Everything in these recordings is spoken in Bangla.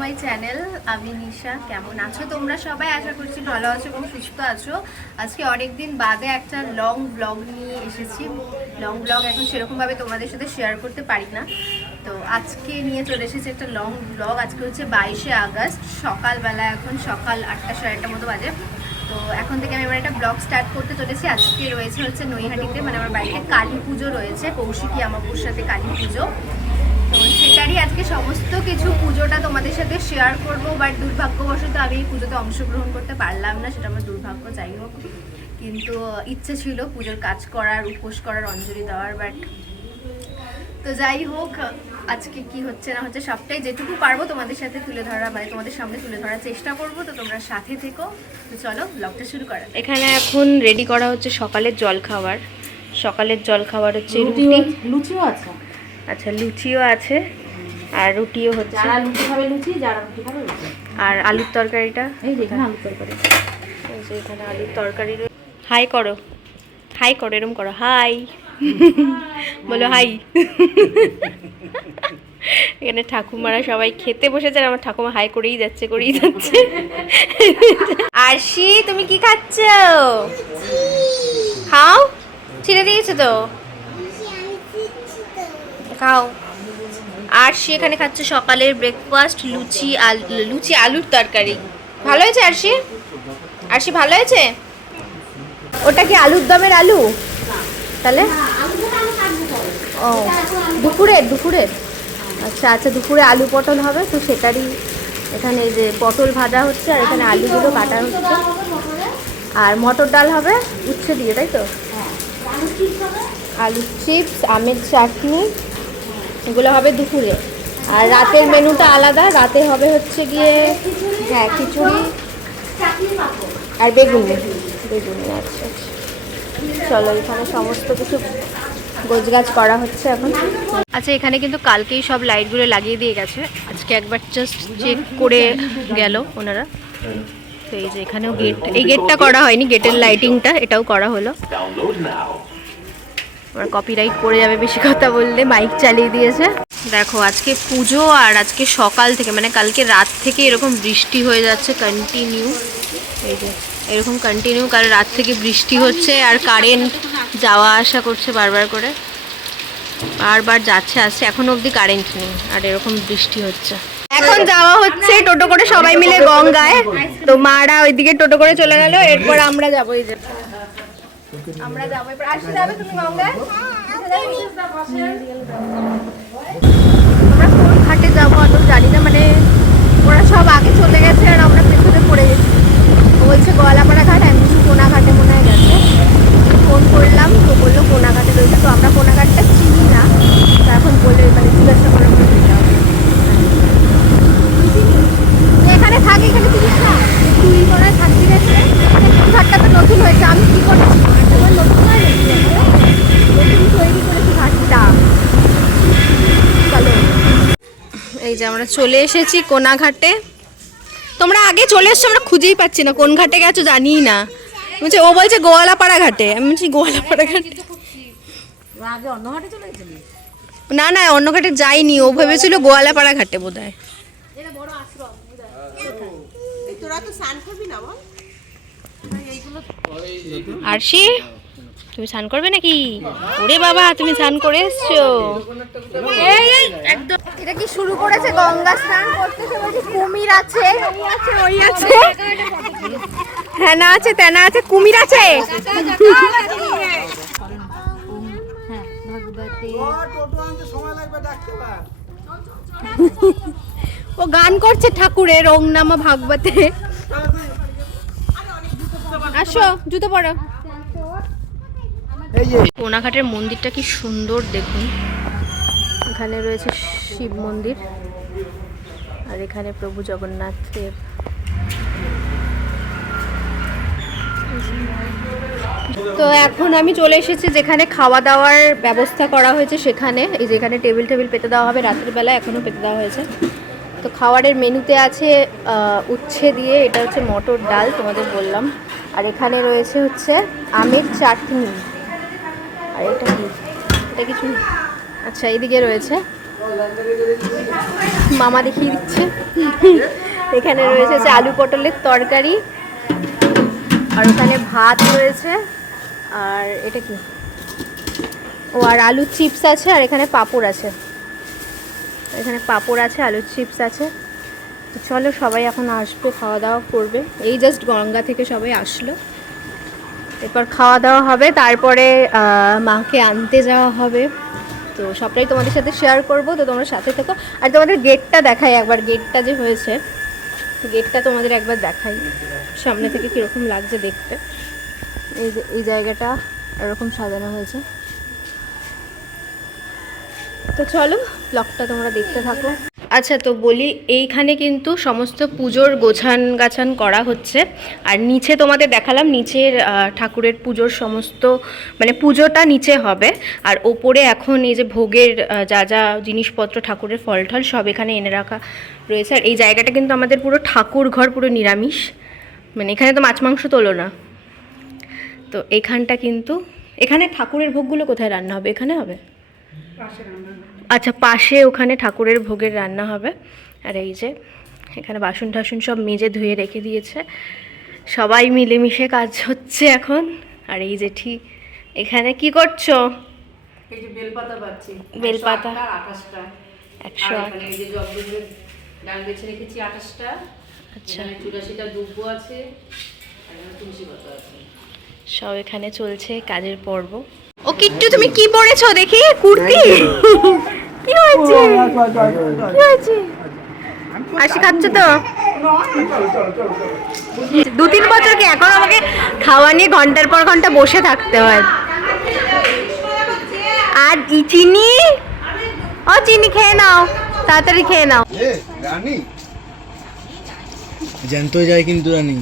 মাই চ্যানেল আমি নিশা। কেমন আছো তোমরা সবাই? আশা করছি ভালো আছো এবং সুস্থ আছো। আজকে অনেক দিন বাদে একটা লং ব্লগ নিয়ে এসেছি। লং ব্লগ এখন সেরকমভাবে তোমাদের সাথে শেয়ার করতে পারি না। তো আজকে নিয়ে চলে এসেছি একটা লং ব্লগ আজকে হচ্ছে বাইশে আগস্ট। সকালবেলা এখন সকাল আটটা সাড়ে আটটার মতো বাজে। তো এখন থেকে আমি এবার একটা ব্লগ স্টার্ট করতে চলেছি। আজকে রয়েছে হচ্ছে নৈহাটিতে মানে আমার বাড়িতে কালী পুজো রয়েছে। কৌশিকী আমাপুর সাথে কালী পুজো। সেটারই আজকে সমস্ত কিছু পুজোটা তোমাদের সাথে শেয়ার করব বাট দুর্ভাগ্যবশত আমি এই পুজোতে অংশগ্রহণ করতে পারলাম না সেটা আমার দুর্ভাগ্য যাই হোক। কিন্তু ইচ্ছে ছিল পুজোর কাজ করার উপোস করার অঞ্জলি দেওয়ার বাট তো যাই হোক আজকে কি হচ্ছে না হচ্ছে সবটাই যেটুকু পারব তোমাদের সাথে তুলে ধরা মানে তোমাদের সামনে তুলে ধরার চেষ্টা করব তো তোমরা সাথে থেকো। তো চলো ব্লগটা শুরু করা এখানে এখন রেডি করা হচ্ছে সকালের জল খাবার সকালের জল খাবার হচ্ছে রুটি। লুচিও আছে? আচ্ছা লুচিও আছে। আর রুটিও হচ্ছে। যারা লুচি খাবে লুচি যারা রুটি খাবে রুটি আর আলুর তরকারিটা? এই যে এখানে আলু তরকারি। এই যে এখানে আলুর তরকারি হাই করো। হাই করো এরম করো। হাই। বলো হাই। এখানে ঠাকুমারা সবাই খেতে বসেছে আমার ঠাকুমা হাই করেই যাচ্ছে করেই যাচ্ছে। আরশি তুমি কি খাচ্ছ? খাও। ছিঁড়ে দিয়েছ তো? খাও। আরশি এখানে খাচ্ছে সকালের ব্রেকফাস্ট লুচি আল লুচি আলুর তরকারি। ভালো হয়েছে আরশি? আরশি ভালো হয়েছে? ওটা কি আলুর দমের আলু? তাহলে? ও দুপুরে দুপুরে? আচ্ছা আচ্ছা দুপুরে আলু পটল হবে তো সেটারই এখানে যে পটল ভাজা হচ্ছে আর এখানে আলুগুলো কাটা হচ্ছে। আর মটর ডাল হবে উচ্ছে দিয়ে তাই তো? আলু চিপস আমের চাটনি। এগুলো হবে দুপুরে। আর রাতের মেনুটা আলাদা রাতে হবে হচ্ছে গিয়ে হ্যাঁ খিচুড়ি আর বেগুনি। বেগুনি আচ্ছা আচ্ছা। চলো এখানে সমস্ত কিছু গোছগাছ করা হচ্ছে এখন। আচ্ছা এখানে কিন্তু কালকেই সব লাইটগুলো লাগিয়ে দিয়ে গেছে। আজকে একবার জাস্ট চেক করে গেল ওনারা। তো এই যে এখানেও গেট এই গেটটা করা হয়নি গেটের লাইটিংটা এটাও করা হলো। আমার কপিরাইট পড়ে যাবে বেশি কথা বললে মাইক চালিয়ে দিয়েছে। দেখো, আজকে পুজো আর আজকে সকাল থেকে মানে কালকে রাত থেকে এরকম বৃষ্টি হয়ে যাচ্ছে কন্টিনিউ এই যে, এরকম কন্টিনিউ কাল রাত থেকে বৃষ্টি হচ্ছে আর কারেন্ট যাওয়া আসা করছে বারবার করে। বারবার যাচ্ছে, আসছে, এখন অবধি কারেন্ট নেই আর এরকম বৃষ্টি হচ্ছে। এখন যাওয়া হচ্ছে টোটো করে সবাই মিলে গঙ্গায়। তো মারা ওইদিকে টোটো করে চলে গেল, এরপর আমরা যাব এই যে। আমরা যাব এবার। তুমি গঙ্গায় আমরা কোন যাব অত জানি না মানে ওরা সব আগে চলে গেছে আর আমরা পেছনে পড়ে গেছি। বলছে গোয়ালাপাড়া ঘাট আমি বলছি কোনা ঘাটে মনে হয় গেছে। ফোন করলাম, তো বলল কোনাঘাটে রয়েছে, তো আমরা কোনাঘাটটা চিনি না তো এখন বলে মানে জিজ্ঞাসা করে করে যেতে হবে তুই এখানে থাক এখানে চিনিস না তুই মনে হয় থাকবি গেছে ঘাটটা তো নতুন হয়েছে আমি কি করছি তোমার নতুন হয় নাকি নতুন তৈরি করেছি ঘাটটা চলো এই যে আমরা চলে এসেছি কোনাঘাটে। তোমরা আগে চলে এসছো আমরা খুঁজেই পাচ্ছি না কোন ঘাটে গেছো জানি না। বলছে ও বলছে গোয়ালাপাড়া ঘাটে। আমি বলছি গোয়ালাপাড়া ঘাটে। না না অন্য ঘাটে যাইনি ও ভেবেছিল গোয়ালাপাড়া ঘাটে বোধ হয় আর আরশি তুমি স্নান করবে নাকি? ওরে বাবা, তুমি স্নান করে এসছো। এটা কি শুরু করেছে? গঙ্গা স্নান করতে কুমির আছে। ওই আছে হ্যানা আছে। তেনা আছে, কুমির আছে। ও গান করছে ঠাকুরের ওং নামা ভাগবতে। আসো, জুতো পরো। কোনাঘাটের মন্দিরটা কি সুন্দর দেখুন। এখানে রয়েছে শিব মন্দির। আর এখানে প্রভু জগন্নাথ দেব। তো এখন আমি চলে এসেছি যেখানে খাওয়া দাওয়ার ব্যবস্থা করা হয়েছে সেখানে। এই যেখানে টেবিল টেবিল পেতে দেওয়া হবে। রাতের বেলা এখনও পেতে দেওয়া হয়েছে। তো খাবারের মেনুতে আছে উচ্ছে দিয়ে। এটা হচ্ছে মটর ডাল, তোমাদের বললাম। আর এখানে রয়েছে হচ্ছে আমের চাটনি। আর এটা কি? এটা কিছু আচ্ছা এইদিকে রয়েছে। মামা দেখিয়ে দিচ্ছে। এখানে রয়েছে হচ্ছে আলু পটলের তরকারি। আর ওখানে ভাত রয়েছে। আর এটা কি? ও, আর আলুর চিপস আছে, আর এখানে পাপড় আছে। এখানে পাপড় আছে, আলুর চিপস আছে। চলো সবাই এখন আসবে, খাওয়া দাওয়া করবে। এই জাস্ট গঙ্গা থেকে সবাই আসলো। এরপর খাওয়া দাওয়া হবে, তারপরে মাকে আনতে যাওয়া হবে। তো সবটাই তোমাদের সাথে শেয়ার করব, তো তোমরা সাথে থেকো। আর তোমাদের গেটটা দেখাই একবার গেটটা যে হয়েছে। গেটটা তোমাদের একবার দেখাই, সামনে থেকে কীরকম লাগছে দেখতে। এই যে, এই জায়গাটা এরকম সাজানো হয়েছে। তো চলো ব্লগটা তোমরা দেখতে থাকো। আচ্ছা তো বলি, এইখানে কিন্তু সমস্ত পুজোর গোছান গাছান করা হচ্ছে। আর নিচে তোমাদের দেখালাম, নিচের ঠাকুরের পুজোর সমস্ত মানে পুজোটা নিচে হবে। আর ওপরে এখন এই যে ভোগের যা যা জিনিসপত্র, ঠাকুরের ফল টল সব এখানে এনে রাখা রয়েছে। আর এই জায়গাটা কিন্তু আমাদের পুরো ঠাকুর ঘর, পুরো নিরামিষ। মানে এখানে তো মাছ, মাংস তোলো না। তো এখানটা কিন্তু, এখানে ঠাকুরের ভোগগুলো কোথায় রান্না হবে? এখানে হবে? আচ্ছা পাশে ওখানে ঠাকুরের ভোগের রান্না হবে। আর এই যে এখানে বাসন টাসন সব মেজে ধুয়ে রেখে দিয়েছে। সবাই মিলেমিশে কাজ হচ্ছে এখন। আর এই যে ঠিক এখানে কি করছ? এই যে বেলপাতা পাচ্ছি বেলপাতা। আকাশটা একশো আট। এই যে জগদুলের ডাল বেছে রেখেছি আঠাশটা। আচ্ছা। চুরাশিটা দুব্বো আছে আর তুলসী পাতা আছে। সব এখানে চলছে কাজের পর্ব। ও কিট্টু তুমি কি পরেছো দেখি কুর্তি। কি হয়েছে? কি হয়েছে? হাসি খাচ্ছ তো? দু তিন বছর কি এখন আমাকে খাওয়া নিয়ে ঘণ্টার পর ঘণ্টা বসে থাকতে হয়? আর ই চিনি? ও চিনি খেয়ে নাও তাড়াতাড়ি খেয়ে নাও। এ যায় কিন্তু রানী।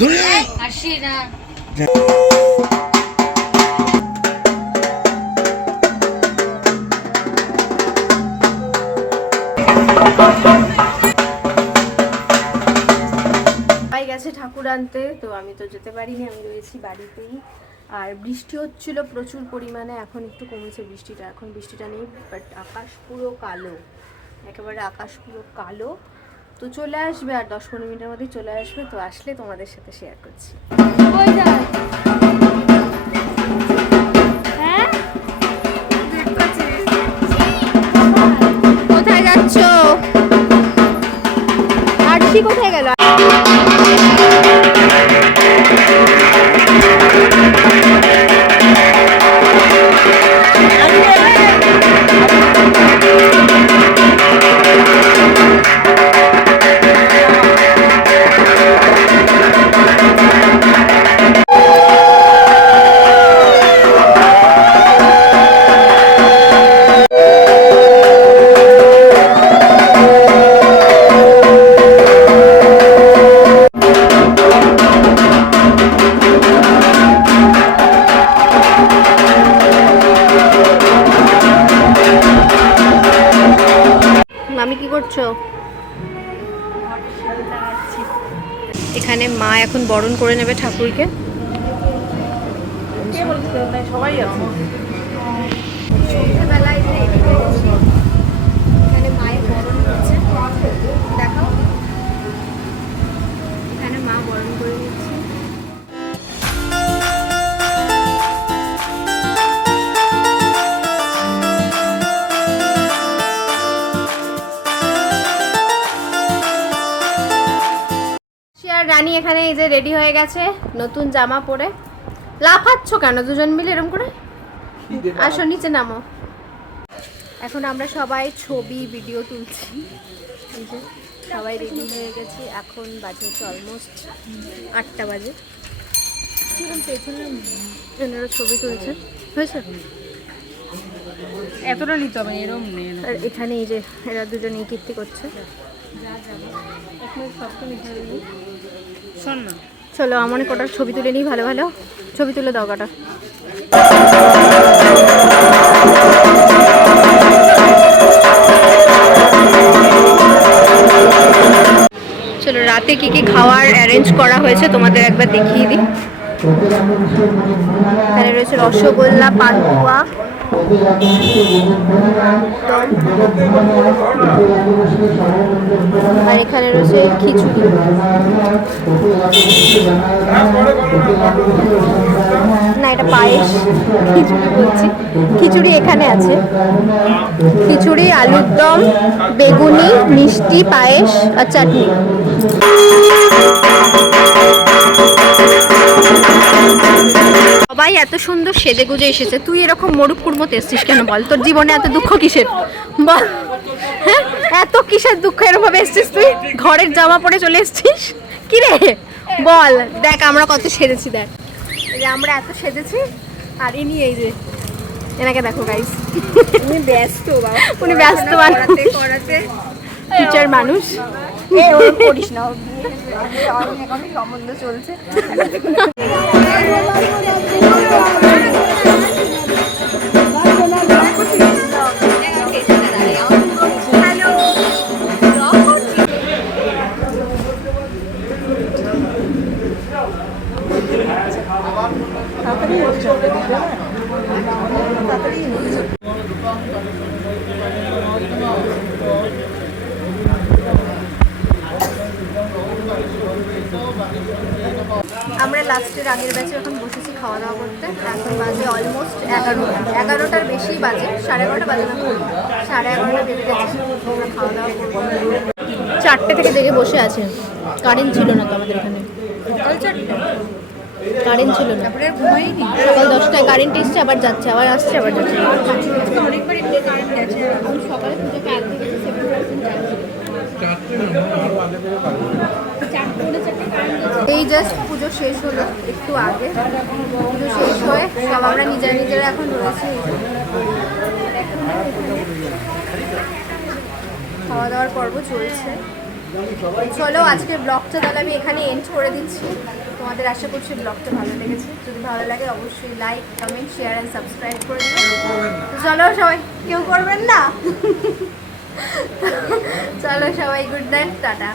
ধরে। সবাই আনতে তো আমি তো যেতে পারিনি, আমি রয়েছি বাড়িতেই। আর বৃষ্টি হচ্ছিল প্রচুর পরিমাণে, এখন একটু কমেছে বৃষ্টিটা, এখন বৃষ্টিটা নেই বাট আকাশ পুরো কালো, একেবারে আকাশ পুরো কালো। তো চলে আসবে, আর দশ পনেরো মিনিটের মধ্যে চলে আসবে, তো আসলে তোমাদের সাথে শেয়ার করছি। হ্যাঁ? কোথায় যাচ্ছ? আরশি কোথায় এখানে বরণ করে নেবে ঠাকুরকে। সবাই আছে। রেডি হয়ে গেছে নতুন জামা পরে। লাফাচ্ছ কেন দুজন মিলে এরকম করে? আসো নিচে নামো। এখন আমরা সবাই ছবি ভিডিও তুলছি। সবাই রেডি হয়ে গেছি। এখন বাজে হচ্ছে অলমোস্ট আটটা বাজে। এনারা ছবি তুলছে। হয়েছে? এতটা নিতে হবে এরকম নেই। আর এখানে এই যে এরা দুজন কীর্তি করছে। চলো আমার কটার ছবি তুলে নিই ভালো ভালো। ছবি তুলে দাও কটা। চলো রাতে কি কি খাওয়ার অ্যারেঞ্জ করা হয়েছে তোমাদের একবার দেখিয়ে দিই। এখানে রয়েছে রসগোল্লা পান্তুয়া আর এখানে রয়েছে খিচুড়ি। না, এটা পায়েস। খিচুড়ি বলছি। খিচুড়ি এখানে আছে। খিচুড়ি, আলুর দম, বেগুনি, মিষ্টি, পায়েস আর চাটনি। এত সুন্দর সেজে গুজে এসেছে। তুই এরকম মরুক কুর্মতে এসছিস কেন বল? তোর জীবনে এত দুঃখ কিসের? বল। হ্যাঁ? এত কিসের দুঃখ? এরকম ভাবে এসছিস তুই? ঘরের জামা পরে চলে এসছিস? কি রে? বল। দেখ আমরা কত সেজেছি দেখ। যে আমরা এত সেজেছি আর ইনি এই যে এনাকে দেখো গাইস তুমি ব্যস্ত বাবা। উনি ব্যস্ত করাতে টিচার মানুষ। করিস না। সম্বন্ধ চলছে। আমরা লাস্টের আগের ব্যাচে এখন বসেছি খাওয়া দাওয়া করতে। এখন বাজে অলমোস্ট এগারোটা এগারোটার বেশি বাজে, সাড়ে এগারোটা বাজে না? সাড়ে এগারোটা বেজে গেছে। আমরা খাওয়া দাওয়া করব। চারটে থেকে দেখে বসে আছে। কারেন্ট ছিল না তো আমাদের এখানে। সকাল চারটে কারেন্ট ছিল না। সকাল দশটায় কারেন্ট এসছে আবার যাচ্ছে আবার আসছে আবার যাচ্ছে। পার্সেন্ট এই জাস্ট পুজো শেষ হলো একটু আগে। পুজো শেষ হয়ে সব আমরা নিজেরা নিজেরা এখন রয়েছি। খাওয়া দাওয়ার পর্ব চলছে। চলো, আজকের ব্লগটা তাহলে আমি এখানে এন্ড করে দিচ্ছি। তোমাদের আশা করছি ব্লগটা ভালো লেগেছে। যদি ভালো লাগে, অবশ্যই like comment share and subscribe করে চলো সবাই, কেউ করবেন না? চলো সবাই গুড নাইট টাটা।